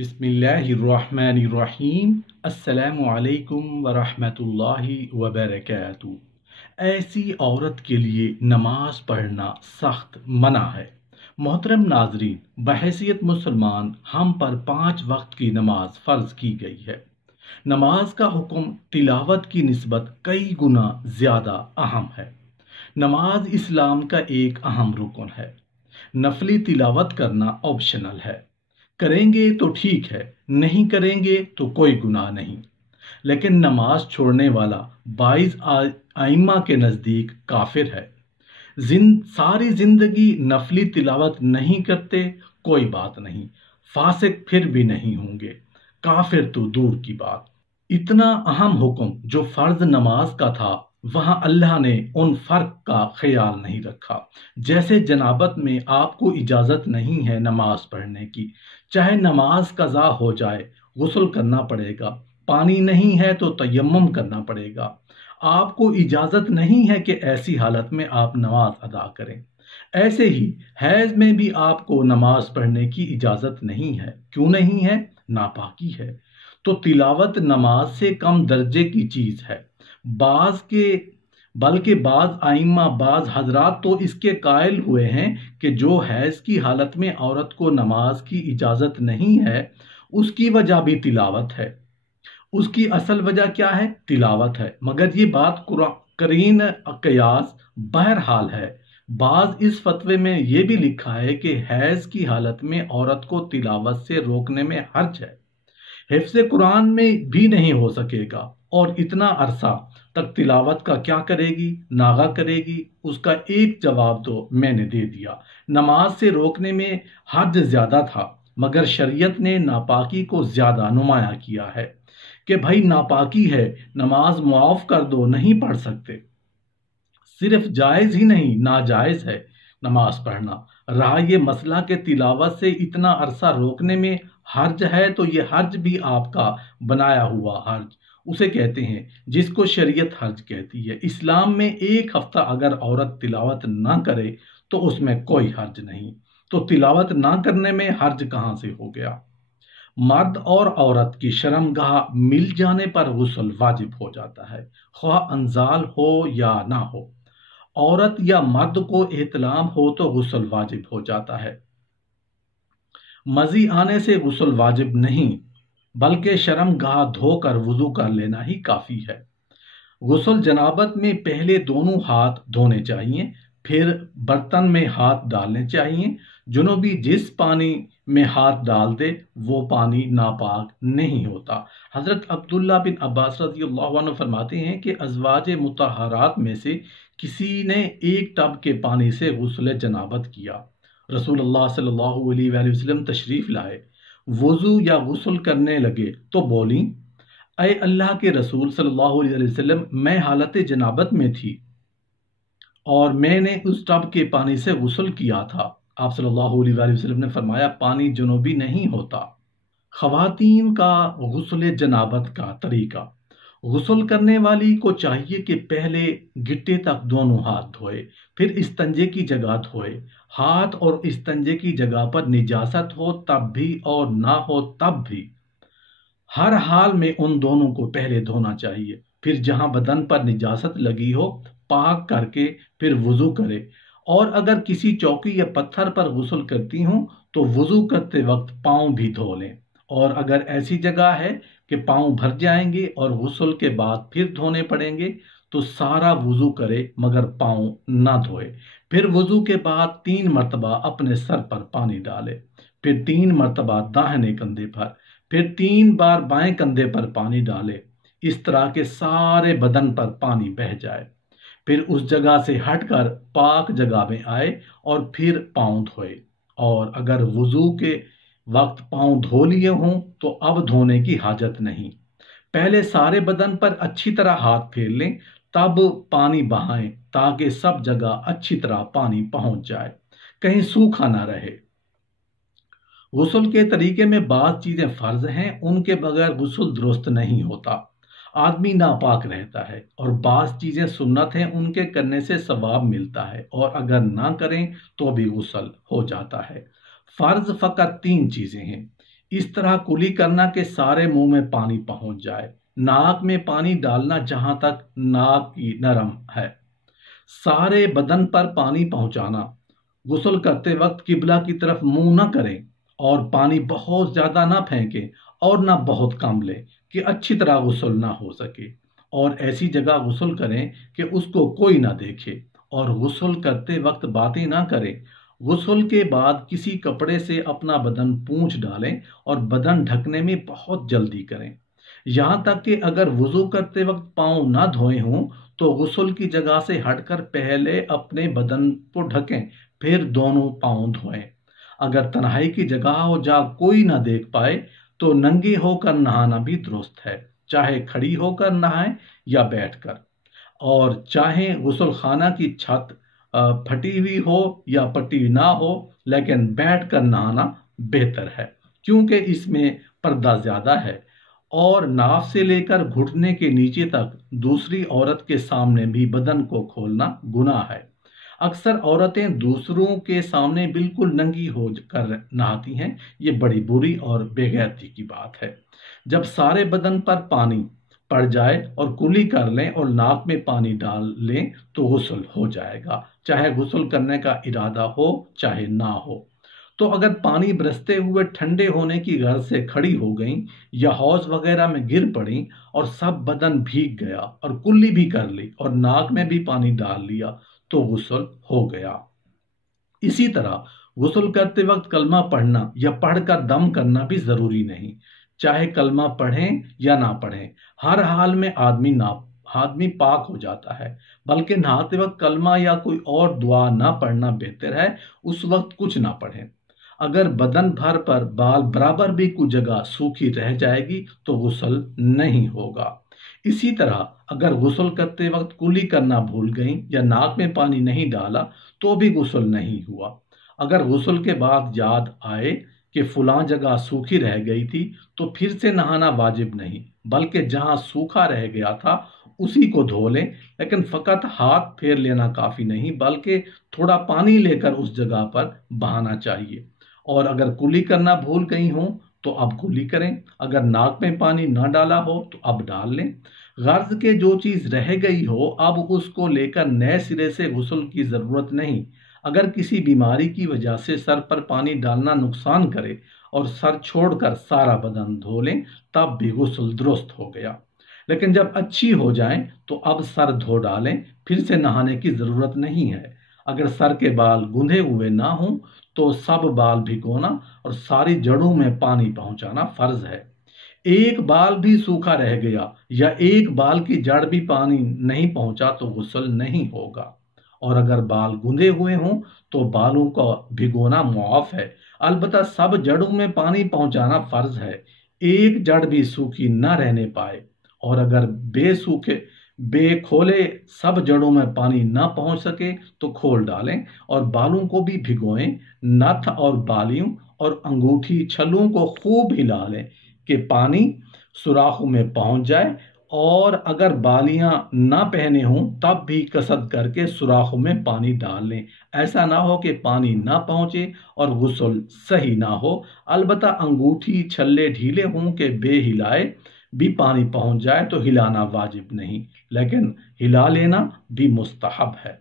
बिस्मिल्लाहिर्रहमानिर्रहीम। अस्सलामु अलैकुम वरहमतुल्लाहि वबरकातुहू। ऐसी औरत के लिए नमाज पढ़ना सख्त मना है। मोहतरम नाजरीन, बहैसियत मुसलमान हम पर 5 वक्त की नमाज फ़र्ज की गई है। नमाज का हुक्म तिलावत की निस्बत कई गुना ज़्यादा अहम है। नमाज इस्लाम का एक अहम रुकन है। नफली तिलावत करना ऑप्शनल है। करेंगे तो ठीक है, नहीं करेंगे तो कोई गुनाह नहीं। लेकिन नमाज छोड़ने वाला 22 आइम्मा के नज़दीक काफिर है। सारी जिंदगी नफली तिलावत नहीं करते, कोई बात नहीं, फासिक फिर भी नहीं होंगे, काफिर तो दूर की बात। इतना अहम हुक्म जो फर्ज नमाज का था, वहां अल्लाह ने उन फर्क का ख्याल नहीं रखा। जैसे जनाबत में आपको इजाजत नहीं है नमाज पढ़ने की, चाहे नमाज कज़ा हो जाए गुस्ल करना पड़ेगा, पानी नहीं है तो तयम्मुम करना पड़ेगा। आपको इजाजत नहीं है कि ऐसी हालत में आप नमाज अदा करें। ऐसे ही हैज में भी आपको नमाज पढ़ने की इजाजत नहीं है। क्यों नहीं है? नापाकी है। तो तिलावत नमाज से कम दर्जे की चीज है। बल्कि बाज आइम्मा, बाज हजरात तो इसके कायल हुए हैं कि जो हैज की हालत में औरत को नमाज की इजाजत नहीं है, उसकी वजह भी तिलावत है। उसकी असल वजह क्या है? तिलावत है। मगर ये बात करीन कयास बहरहाल है। बाज इस फतवे में ये भी लिखा है कि हैज की हालत में औरत को तिलावत से रोकने में हर्ज है। हिफ्ज़ कुरान में भी नहीं हो सकेगा, और इतना अरसा तक तिलावत का क्या करेगी, नागा करेगी? उसका एक जवाब तो मैंने दे दिया। नमाज से रोकने में हर्ज ज्यादा था, मगर शरीयत ने नापाकी को ज्यादा नुमाया किया है कि भाई नापाकी है, नमाज मुआफ कर दो, नहीं पढ़ सकते। सिर्फ जायज ही नहीं, नाजायज है नमाज पढ़ना। रहा ये मसला के तिलावत से इतना अरसा रोकने में हर्ज है, तो ये हर्ज भी आपका बनाया हुआ हर्ज उसे कहते हैं जिसको शरीयत हर्ज कहती है। इस्लाम में 1 हफ्ता अगर औरत तिलावत ना करे तो उसमें कोई हर्ज नहीं। तो तिलावत ना करने में हर्ज कहाँ से हो गया? मर्द और औरत की शर्मगाह मिल जाने पर गुस्ल वाजिब हो जाता है, ख्वाह अंजाल हो या ना हो। औरत या मर्द को एहतलाम हो तो गुस्ल वाजिब हो जाता है। मजी आने से गुस्ल वाजिब नहीं, बल्कि शर्मगाह धोकर वुजू कर लेना ही काफी है। गुस्ल जनाबत में पहले दोनों हाथ धोने चाहिए, फिर बर्तन में हाथ डालने चाहिए। जुनूबी जिस पानी में हाथ डाल दे वो पानी नापाक नहीं होता। हजरत अब्दुल्ला बिन अब्बास रज़ियल्लाहु अन्हु फरमाते हैं कि अज़वाज मुतहरात में से किसी ने एक टब के पानी से गुस्ल जनाबत किया। रसूलुल्लाह सल्लल्लाहु अलैहि वसल्लम तशरीफ लाए, वुजू या गुस्ल करने लगे तो बोली, अय अल्लाह के रसूल सल्लल्लाहु अलैहि वसल्लम, मैं हालत जनाबत में थी और मैंने उस टब के पानी से गुस्ल किया था। आप सल्लल्लाहु अलैहि वसल्लम ने फरमाया, पानी जुनूबी नहीं होता। ख़वातीन का गुस्ल जनाबत का तरीका। गुस्ल करने वाली को चाहिए कि पहले गिट्टे तक दोनों हाथ धोए, फिर इस्तंजे की जगह धोए। हाथ और इस्तंजे की जगह पर निजासत हो तब भी और ना हो तब भी, हर हाल में उन दोनों को पहले धोना चाहिए। फिर जहां बदन पर निजासत लगी हो पाक करके फिर वुजू करे। और अगर किसी चौकी या पत्थर पर गुस्ल करती हूं तो वुजू करते वक्त पांव भी धो लें। और अगर ऐसी जगह है कि पांव भर जाएंगे और गुस्ल के बाद फिर धोने पड़ेंगे तो सारा वुजू करे मगर पांव ना धोए। फिर वुजू के बाद 3 मरतबा अपने सर पर पानी डाले, फिर 3 मरतबा दाहिने कंधे पर, फिर 3 बार बाएं कंधे पर पानी डाले। इस तरह के सारे बदन पर पानी बह जाए। फिर उस जगह से हटकर पाक जगह में आए और फिर पांव धोए। और अगर वुजू के वक्त पांव धो लिए हों तो अब धोने की हाजत नहीं। पहले सारे बदन पर अच्छी तरह हाथ फेर लें, तब पानी बहाएं ताकि सब जगह अच्छी तरह पानी पहुंच जाए, कहीं सूखा ना रहे। गुस्ल के तरीके में बात चीजें फर्ज हैं, उनके बगैर गुस्ल दुरुस्त नहीं होता, आदमी नापाक रहता है। और बात चीजें सुन्नत हैं, उनके करने से सवाब मिलता है, और अगर ना करें तो भी गुस्ल हो जाता है। फर्ज फकत 3 चीजें हैं। اس طرح کلی کرنا کہ سارے منہ میں پانی پہنچ جائے، ناک میں پانی ڈالنا جہاں تک ناک کی نرم ہے، سارے بدن پر پانی پہنچانا۔ غسل کرتے وقت قبلہ کی طرف منہ نہ کریں اور پانی بہت زیادہ نہ پھینکیں اور نہ بہت کم لیں کہ اچھی طرح غسل نہ ہو سکے، اور ایسی جگہ غسل کریں کہ اس کو کوئی نہ دیکھے، اور غسل کرتے وقت باتیں نہ کریں۔ غسل کے بعد کسی کپڑے سے اپنا بدن پونچھ ڈالیں اور بدن ڈھکنے میں بہت جلدی کریں، یہاں تک کہ اگر وضو کرتے وقت پاؤں نہ دھوئے ہوں تو غسل کی جگہ سے ہٹ کر پہلے اپنے بدن کو ڈھکیں، پھر دونوں پاؤں دھوئیں۔ اگر تنہائی کی جگہ ہو جہاں کوئی نہ دیکھ پائے تو ننگے ہو کر نہانا بھی درست ہے، چاہے کھڑی ہو کر نہائیں یا بیٹھ کر، اور چاہے غسل خانہ کی چھت پھٹی ہوئی ہو یا پٹی نہ ہو، لیکن بیٹھ کر نہانا بہتر ہے کیونکہ اس میں پردہ زیادہ ہے، اور ناف سے لے کر گھٹنے کے نیچے تک دوسری عورت کے سامنے بھی بدن کو کھولنا گناہ ہے۔ اکثر عورتیں دوسروں کے سامنے بالکل ننگی ہو کر نہاتی ہیں، یہ بڑی بری اور بے غیرتی کی بات ہے۔ جب سارے بدن پر پانی پڑ جائے اور کلی کر لیں اور ناک میں پانی ڈال لیں تو غسل ہو جائے گا، چاہے غسل کرنے کا ارادہ ہو چاہے نہ ہو۔ تو اگر پانی برستے ہوئے ٹھنڈے ہونے کی غرض سے کھڑی ہو گئیں یا حوض وغیرہ میں گر پڑیں اور سب بدن بھیگ گیا اور کلی بھی کر لی اور ناک میں بھی پانی ڈال لیا تو غسل ہو گیا۔ اسی طرح غسل کرتے وقت کلمہ پڑھنا یا پڑھ کر دم کرنا بھی ضروری نہیں، چاہے کلمہ پڑھیں یا نہ پڑھیں، ہر حال میں آدمی پاک ہو جاتا ہے، بلکہ نہاتے وقت کلمہ یا کوئی اور دعا نہ پڑھنا بہتر ہے، اس وقت کچھ نہ پڑھیں۔ اگر بدن بھر پر بال برابر بھی کوئی جگہ سوکھی رہ جائے گی تو غسل نہیں ہوگا۔ اسی طرح اگر غسل کرتے وقت کلی کرنا بھول گئیں یا ناک میں پانی نہیں ڈالا تو بھی غسل نہیں ہوا۔ اگر غسل کے بعد یاد آئے کہ فلاں جگہ سوکھی رہ گئی تھی تو پھر سے نہانا واجب نہیں، بلکہ جہاں سوکھا رہ گیا تھا اسی کو دھو لیں، لیکن فقط ہاتھ پھیر لینا کافی نہیں بلکہ تھوڑا پانی لے کر اس جگہ پر بہانا چاہیے۔ اور اگر کلی کرنا بھول گئی ہوں تو اب کلی کریں، اگر ناک میں پانی نہ ڈالا ہو تو اب ڈال لیں۔ غرض کہ جو چیز رہ گئی ہو اب اس کو لے کر نئے سرے سے غسل کی ضرورت نہیں۔ اگر کسی بیماری کی وجہ سے سر پر پانی ڈالنا نقصان کرے اور سر چھوڑ کر سارا بدن دھو لیں تب بھی غسل درست ہو گیا، لیکن جب اچھی ہو جائیں تو اب سر دھو ڈالیں، پھر سے نہانے کی ضرورت نہیں ہے۔ اگر سر کے بال گندھے ہوئے نہ ہوں تو سب بال بھگونا اور ساری جڑوں میں پانی پہنچانا فرض ہے۔ ایک بال بھی سوکھا رہ گیا یا ایک بال کی جڑ بھی پانی نہیں پہنچا تو غسل نہیں ہوگا، اور اگر بال گندھے ہوئے ہوں تو بالوں کا بھگونا معاف ہے، البتہ سب جڑوں میں پانی پہنچانا فرض ہے، ایک جڑ بھی سوکھی نہ رہنے پائے، اور اگر بے کھولے سب جڑوں میں پانی نہ پہنچ سکے تو کھول ڈالیں اور بالوں کو بھی بھگوئیں، نتھ اور بالیوں اور انگوٹھی چھلوں کو خوب ہلا لیں کہ پانی سوراخوں میں پہنچ جائے، اور اگر بالیاں نہ پہنے ہوں تب بھی کسر کر کے سوراخوں میں پانی ڈال لیں، ایسا نہ ہو کہ پانی نہ پہنچے اور غسل صحیح نہ ہو۔ البتہ انگوٹھی چھلے ڈھیلے ہوں کہ بے ہلائے بھی پانی پہنچ جائے تو ہلانا واجب نہیں، لیکن ہلا لینا بھی مستحب ہے۔